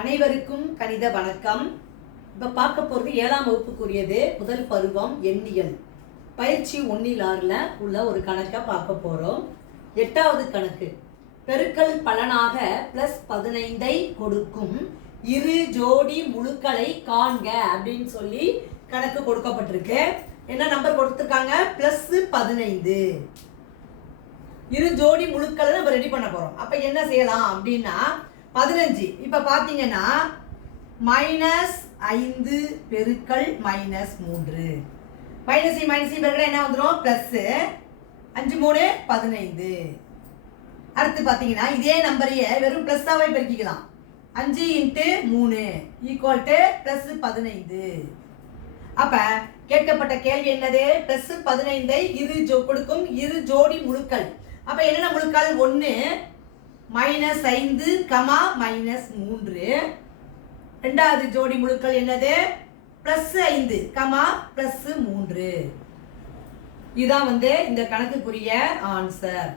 அனைவருக்கும் கணித வணக்கம். இப்போ பார்க்க போகிறது 7ஆம் வகுப்புக்குரியது முதல் பருவம் எண்ணியல் பயிற்சி 1-6 உள்ள ஒரு கணக்கை பார்க்க போகிறோம். 8வது கணக்கு, பெருக்கல் பலனாக +15 கொடுக்கும் இரு ஜோடி முழுக்களை காண்க அப்படின்னு சொல்லி கணக்கு கொடுக்கப்பட்டிருக்கு. என்ன நம்பர் கொடுத்துருக்காங்க? +15. இரு ஜோடி முழுக்களை நம்ம ரெடி பண்ண போகிறோம். அப்போ என்ன செய்யலாம் அப்படின்னா 15 இப்போ பார்த்தீங்கன்னா -5 பெருக்கல் -3 மைனஸ் பெருக்கல் என்ன வந்துடும்? ப்ளஸ் 5 3 15. அடுத்து பார்த்தீங்கன்னா இதே நம்பரையே வெறும் ப்ளஸ்ஸாகவே பெருக்கிக்கலாம். 5 × 3 = +15. அப்ப கேட்கப்பட்ட கேள்வி என்னது? +15 கொடுக்கும் இரு ஜோடி முழுக்கள். அப்ப என்னென்ன முழுக்கள்? 1 -5, -3. ரெண்டாவது ஜோடி முழுக்கள் என்னது? +5, +3. இதுதான் இந்த கணக்குக்குரிய ஆன்சர்.